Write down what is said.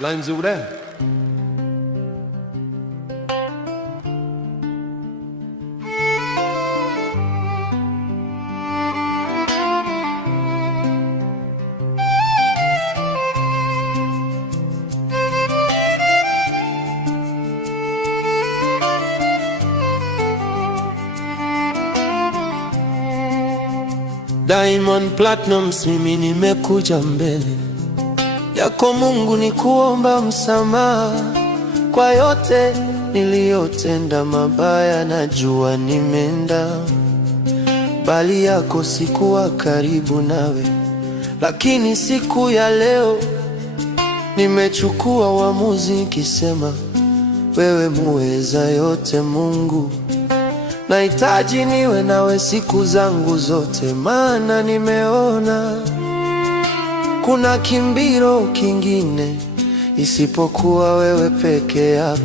Làm dù đây. Diamond Platnumz, mimi nimekuja mbele yako Mungu ni kuomba msamaha kwa yote niliyotenda mabaya. Najua nimeenda bali yako, sikuwa karibu nawe, lakini siku ya leo nimechukua uamuzi nikisema, wewe muweza yote Mungu, nahitaji niwe nawe siku zangu zote, maana nimeona kuna kimbiro kingine isipokuwa wewe peke yako.